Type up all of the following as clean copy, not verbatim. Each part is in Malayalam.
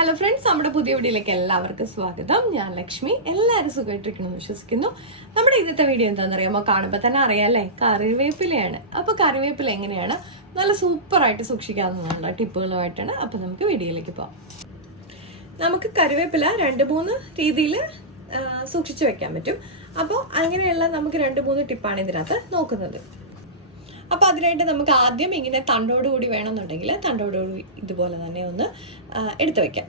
ഹലോ ഫ്രണ്ട്സ്, നമ്മുടെ പുതിയ വീഡിയോയിലേക്ക് എല്ലാവർക്കും സ്വാഗതം. ഞാൻ ലക്ഷ്മി. എല്ലാവരും സുഖമായിട്ടിരിക്കണമെന്ന് വിശ്വസിക്കുന്നു. നമ്മുടെ ഇന്നത്തെ വീഡിയോ എന്താണെന്നറിയാമോ? കാണുമ്പോൾ തന്നെ അറിയാമല്ലേ, കറിവേപ്പിലയാണ്. അപ്പോൾ കറിവേപ്പില എങ്ങനെയാണ് നല്ല സൂപ്പറായിട്ട് സൂക്ഷിക്കാവുന്നതാണ് ടിപ്പുകളുമായിട്ടാണ്. അപ്പോൾ നമുക്ക് വീഡിയോയിലേക്ക് പോകാം. നമുക്ക് കറിവേപ്പില 2-3 രീതിയിൽ സൂക്ഷിച്ചു വെക്കാൻ പറ്റും. അപ്പോൾ അങ്ങനെയുള്ള നമുക്ക് 2-3 ടിപ്പാണ് ഇതിനകത്ത് നോക്കുന്നത്. അപ്പോൾ അതിനായിട്ട് നമുക്ക് ആദ്യം ഇങ്ങനെ തണ്ടോടുകൂടി വേണമെന്നുണ്ടെങ്കിൽ തണ്ടോടുകൂടി ഇതുപോലെ തന്നെ ഒന്ന് എടുത്തു വയ്ക്കാം.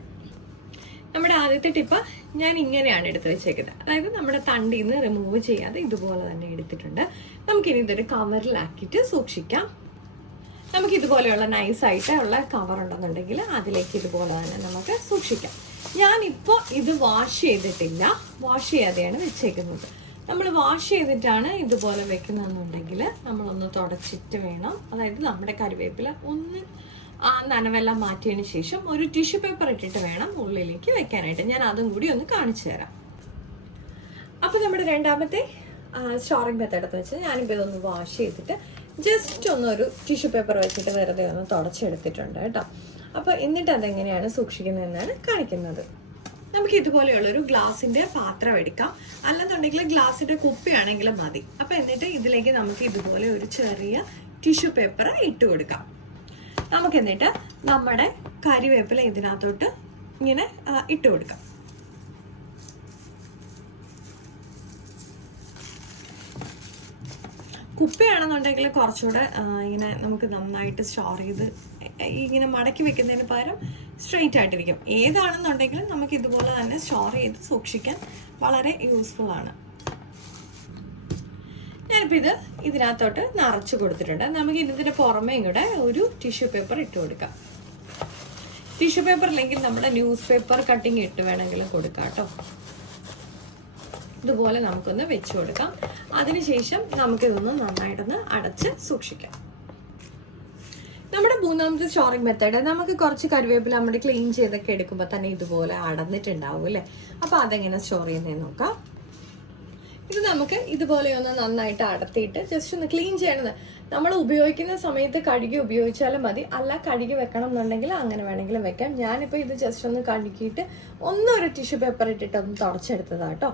നമ്മുടെ ആദ്യത്തെ ടിപ്പ് ഞാൻ ഇങ്ങനെയാണ് എടുത്തു വെച്ചേക്കുന്നത്. അതായത് നമ്മുടെ തണ്ടിൽ നിന്ന് റിമൂവ് ചെയ്യാതെ ഇതുപോലെ തന്നെ എടുത്തിട്ടുണ്ട്. നമുക്കിനി ഇതൊരു കവറിലാക്കിയിട്ട് സൂക്ഷിക്കാം. നമുക്ക് ഇതുപോലെയുള്ള നൈസായിട്ട് ഉള്ള കവർ ഉണ്ടെന്നുണ്ടെങ്കിൽ അതിലേക്ക് ഇതുപോലെ തന്നെ നമുക്ക് സൂക്ഷിക്കാം. ഞാനിപ്പോൾ ഇത് വാഷ് ചെയ്തിട്ടില്ല, വാഷ് ചെയ്യാതെയാണ് വെച്ചേക്കുന്നത്. നമ്മൾ വാഷ് ചെയ്തിട്ടാണ് ഇതുപോലെ വെക്കുന്നതെന്നുണ്ടെങ്കിൽ നമ്മളൊന്ന് തുടച്ചിട്ട് വേണം. അതായത് നമ്മുടെ കറിവേപ്പില ഒന്ന് നനവെല്ലാം മാറ്റിയതിന് ശേഷം ഒരു ടിഷ്യൂ പേപ്പർ ഇട്ടിട്ട് വേണം ഉള്ളിലേക്ക് വെക്കാനായിട്ട്. ഞാൻ അതും കൂടി ഒന്ന് കാണിച്ചു തരാം. അപ്പോൾ നമ്മുടെ രണ്ടാമത്തെ സ്റ്റോറിംഗ് മെത്തേഡ് വെച്ച് ഞാനിപ്പോൾ ഇതൊന്ന് വാഷ് ചെയ്തിട്ട് ജസ്റ്റ് ഒന്നൊരു ടിഷ്യൂ പേപ്പർ വെച്ചിട്ട് വെറുതെ ഒന്ന് തുടച്ചെടുത്തിട്ടുണ്ട് കേട്ടോ. അപ്പോൾ എന്നിട്ട് അതെങ്ങനെയാണ് സൂക്ഷിക്കുന്നതെന്നാണ് കാണിക്കുന്നത്. നമുക്ക് ഇതുപോലെയുള്ളൊരു ഗ്ലാസിൻ്റെ പാത്രം എടുക്കാം, അല്ലെന്നുണ്ടെങ്കിൽ ഗ്ലാസിൻ്റെ കുപ്പിയാണെങ്കിലും മതി. അപ്പോൾ എന്നിട്ട് ഇതിലേക്ക് നമുക്ക് ഇതുപോലെ ഒരു ചെറിയ ടിഷ്യൂ പേപ്പർ ഇട്ട് കൊടുക്കാം. നമുക്ക് എന്നിട്ട് നമ്മുടെ കറിവേപ്പില ഇതിനകത്തോട്ട് ഇങ്ങനെ ഇട്ട് കൊടുക്കാം. കുപ്പിയാണെന്നുണ്ടെങ്കിൽ കുറച്ചുകൂടെ ഇങ്ങനെ നമുക്ക് നന്നായിട്ട് സ്റ്റോർ ചെയ്ത് ഇങ്ങനെ മടക്കി വെക്കുന്നതിന് പകരം സ്ട്രെയിറ്റ് ആയിട്ടിരിക്കും. ഏതാണെന്നുണ്ടെങ്കിലും നമുക്ക് ഇതുപോലെ തന്നെ സ്റ്റോർ ചെയ്ത് സൂക്ഷിക്കാൻ വളരെ യൂസ്ഫുൾ ആണ്. ഞാനിപ്പോൾ ഇതിനകത്തോട്ട് നിറച്ച് കൊടുത്തിട്ടുണ്ട്. നമുക്ക് ഇതിൻ്റെ പുറമേ കൂടെ ഒരു ടിഷ്യൂ പേപ്പർ ഇട്ട് കൊടുക്കാം. ടിഷ്യൂ പേപ്പർ അല്ലെങ്കിൽ നമ്മുടെ ന്യൂസ് പേപ്പർ കട്ടിങ് ഇട്ട് വേണമെങ്കിലും കൊടുക്കാം കേട്ടോ. ഇതുപോലെ നമുക്കൊന്ന് വെച്ച് കൊടുക്കാം. അതിനുശേഷം നമുക്കിതൊന്ന് നന്നായിട്ടൊന്ന് അടച്ച് സൂക്ഷിക്കാം. നമ്മുടെ മൂന്നാമത്തെ സ്റ്റോറിംഗ് മെത്തേഡ്, നമുക്ക് കുറച്ച് കറിവേപ്പില നമ്മുടെ ക്ലീൻ ചെയ്തൊക്കെ എടുക്കുമ്പോൾ തന്നെ ഇതുപോലെ അടന്നിട്ടുണ്ടാവും അല്ലേ. അപ്പോൾ അതെങ്ങനെ സ്റ്റോർ ചെയ്യുന്നതെന്ന് നോക്കാം. ഇത് നമുക്ക് ഇതുപോലെ ഒന്ന് നന്നായിട്ട് അടത്തിയിട്ട് ജസ്റ്റ് ഒന്ന് ക്ലീൻ ചെയ്യണത്. നമ്മൾ ഉപയോഗിക്കുന്ന സമയത്ത് കഴുകി ഉപയോഗിച്ചാലും മതി, അല്ല കഴുകി വെക്കണം എന്നുണ്ടെങ്കിൽ അങ്ങനെ വേണമെങ്കിലും വെക്കാം. ഞാനിപ്പോൾ ഇത് ജസ്റ്റ് ഒന്ന് കഴുകിയിട്ട് ഒന്നൊരു ടിഷ്യൂ പേപ്പർ ഇട്ടിട്ട് ഒന്ന് തുടച്ചെടുത്തതാണ് കേട്ടോ.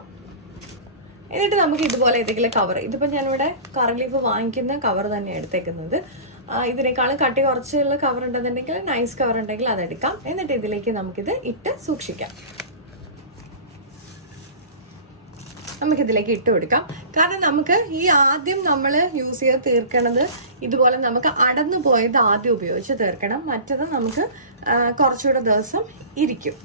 എന്നിട്ട് നമുക്ക് ഇതുപോലെ ഏതെങ്കിലും കവർ, ഇതിപ്പോൾ ഞാനിവിടെ കറി ലീഫ് വാങ്ങിക്കുന്ന കവർ തന്നെയാണ് എടുത്തേക്കുന്നത്. ഇതിനേക്കാളും കട്ടി കുറച്ചുള്ള കവർ ഉണ്ടെന്നുണ്ടെങ്കിൽ, നൈസ് കവർ ഉണ്ടെങ്കിൽ അതെടുക്കാം. എന്നിട്ട് ഇതിലേക്ക് നമുക്കിത് ഇട്ട് സൂക്ഷിക്കാം. നമുക്കിതിലേക്ക് ഇട്ട് കൊടുക്കാം. കാരണം നമുക്ക് ഈ ആദ്യം നമ്മൾ യൂസ് ചെയ്ത് തീർക്കണത് ഇതുപോലെ നമുക്ക് അടന്നു പോയത് ആദ്യം ഉപയോഗിച്ച് തീർക്കണം. മറ്റത് നമുക്ക് കുറച്ചുകൂടെ ദിവസം ഇരിക്കും.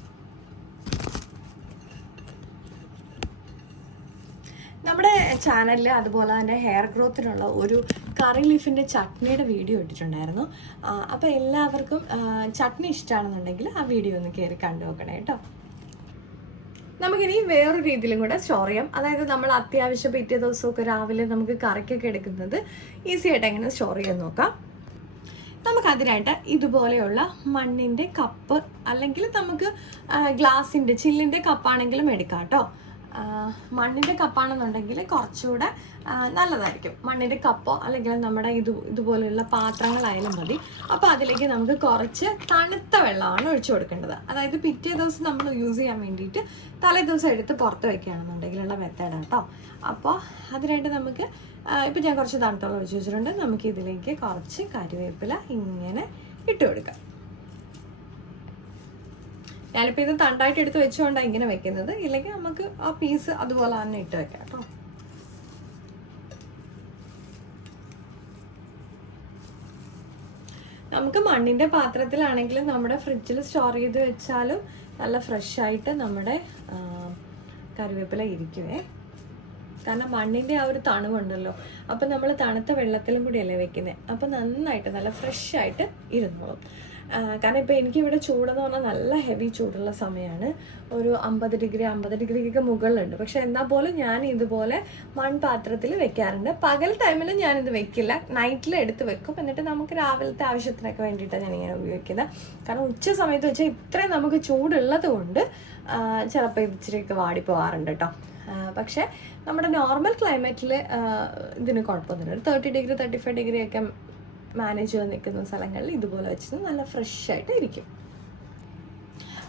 നമ്മുടെ ചാനലിൽ അതുപോലെ തന്നെ ഹെയർ ഗ്രോത്തിനുള്ള ഒരു കറി ലീഫിൻ്റെ ചട്നിയുടെ വീഡിയോ ഇട്ടിട്ടുണ്ടായിരുന്നു. അപ്പോൾ എല്ലാവർക്കും ചട്നി ഇഷ്ടമാണെന്നുണ്ടെങ്കിൽ ആ വീഡിയോ ഒന്ന് കയറി കണ്ടു നോക്കണേ കേട്ടോ. നമുക്കിനി വേറൊരു രീതിയിലും കൂടെ സ്റ്റോർ ചെയ്യാം. അതായത് നമ്മൾ അത്യാവശ്യം പിറ്റേ ദിവസമൊക്കെ രാവിലെ നമുക്ക് കറിക്കൊക്കെ എടുക്കുന്നത് ഈസി ആയിട്ട് എങ്ങനെ സ്റ്റോർ ചെയ്യാൻ നോക്കാം. നമുക്കതിനായിട്ട് ഇതുപോലെയുള്ള മണ്ണിൻ്റെ കപ്പ്, അല്ലെങ്കിൽ നമുക്ക് ഗ്ലാസിൻ്റെ ചില്ലിൻ്റെ കപ്പാണെങ്കിലും എടുക്കാം കേട്ടോ. മണ്ണിൻ്റെ കപ്പാണെന്നുണ്ടെങ്കിൽ കുറച്ചുകൂടെ നല്ലതായിരിക്കും. മണ്ണിൻ്റെ കപ്പോ അല്ലെങ്കിൽ നമ്മുടെ ഇതുപോലെയുള്ള പാത്രങ്ങളായാലും മതി. അപ്പോൾ അതിലേക്ക് നമുക്ക് കുറച്ച് തണുത്ത വെള്ളമാണ് ഒഴിച്ചു കൊടുക്കേണ്ടത്. അതായത് പിറ്റേ ദിവസം നമ്മൾ യൂസ് ചെയ്യാൻ വേണ്ടിയിട്ട് തലേ ദിവസം എടുത്ത് പുറത്ത് വയ്ക്കുകയാണെന്നുണ്ടെങ്കിലുള്ള മെത്തേഡ് കേട്ടോ. അപ്പോൾ അതിനായിട്ട് നമുക്ക് ഇപ്പോൾ ഞാൻ കുറച്ച് തണുത്ത വെള്ളം ഒഴിച്ച് വെച്ചിട്ടുണ്ട്. നമുക്ക് ഇതിലേക്ക് കുറച്ച് കറിവേപ്പില ഇങ്ങനെ ഇട്ട് കൊടുക്കാം. ഞാനിപ്പോൾ ഇത് തണ്ടായിട്ട് എടുത്ത് വെച്ചുകൊണ്ടാണ് ഇങ്ങനെ വെക്കുന്നത്. ഇല്ലെങ്കിൽ നമുക്ക് ആ പീസ് അതുപോലെ തന്നെ ഇട്ട് വെക്കാം കേട്ടോ. നമുക്ക് മണ്ണിൻ്റെ പാത്രത്തിലാണെങ്കിലും നമ്മുടെ ഫ്രിഡ്ജിൽ സ്റ്റോർ ചെയ്ത് വെച്ചാലും നല്ല ഫ്രഷ് ആയിട്ട് നമ്മുടെ കറിവേപ്പില ഇരിക്കുവേ. കാരണം മണ്ണിൻ്റെ ആ ഒരു തണുവുണ്ടല്ലോ. അപ്പം നമ്മൾ തണുത്ത വെള്ളത്തിലും കൂടിയല്ലേ വെക്കുന്നത്. അപ്പം നന്നായിട്ട് നല്ല ഫ്രഷ് ആയിട്ട് ഇരുന്നോളും. കാരണം ഇപ്പോൾ എനിക്കിവിടെ ചൂടെന്ന് പറഞ്ഞാൽ നല്ല ഹെവി ചൂടുള്ള സമയമാണ്. ഒരു 50 ഡിഗ്രിക്ക് മുകളിലുണ്ട്. പക്ഷെ എന്നാൽ പോലും ഞാൻ ഇതുപോലെ മൺപാത്രത്തിൽ വെക്കാറുണ്ട്. പകൽ ടൈമിൽ ഞാനിത് വെക്കില്ല, നൈറ്റിൽ എടുത്ത് വെക്കും. എന്നിട്ട് നമുക്ക് രാവിലത്തെ ആവശ്യത്തിനൊക്കെ വേണ്ടിയിട്ടാണ് ഞാനിങ്ങനെ ഉപയോഗിക്കുന്നത്. കാരണം ഉച്ച സമയത്ത് വെച്ചാൽ ഇത്രയും നമുക്ക് ചൂടുള്ളത് കൊണ്ട് ചിലപ്പോൾ ഇച്ചിരിയൊക്കെ വാടിപ്പോവാറുണ്ട് കേട്ടോ. പക്ഷേ നമ്മുടെ നോർമൽ ക്ലൈമറ്റിൽ ഇതിന് കുഴപ്പമൊന്നുമില്ല. ഒരു 30 ഡിഗ്രി 35 ഡിഗ്രിയൊക്കെ മാനേജ് ചെയ്ത് നിൽക്കുന്ന സ്ഥലങ്ങളിൽ ഇതുപോലെ വെച്ച് നല്ല ഫ്രഷ് ആയിട്ട് ഇരിക്കും.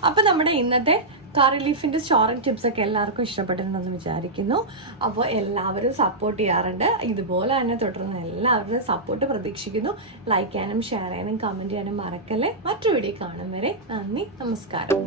അപ്പോൾ നമ്മുടെ ഇന്നത്തെ കറി ലീഫിൻ്റെ സ്റ്റോറിംഗ് ടിപ്സ് ഒക്കെ എല്ലാവർക്കും ഇഷ്ടപ്പെട്ടിട്ടുണ്ടെന്ന് വിചാരിക്കുന്നു. അപ്പോൾ എല്ലാവരും സപ്പോർട്ട് ചെയ്യാറുണ്ട്. ഇതുപോലെ തന്നെ തുടർന്ന് എല്ലാവരും സപ്പോർട്ട് പ്രതീക്ഷിക്കുന്നു. ലൈക്ക് ചെയ്യാനും ഷെയർ ചെയ്യാനും കമൻറ്റ് ചെയ്യാനും മറക്കല്ലേ. മറ്റൊരു വീഡിയോ കാണും വരെ നന്ദി, നമസ്കാരം.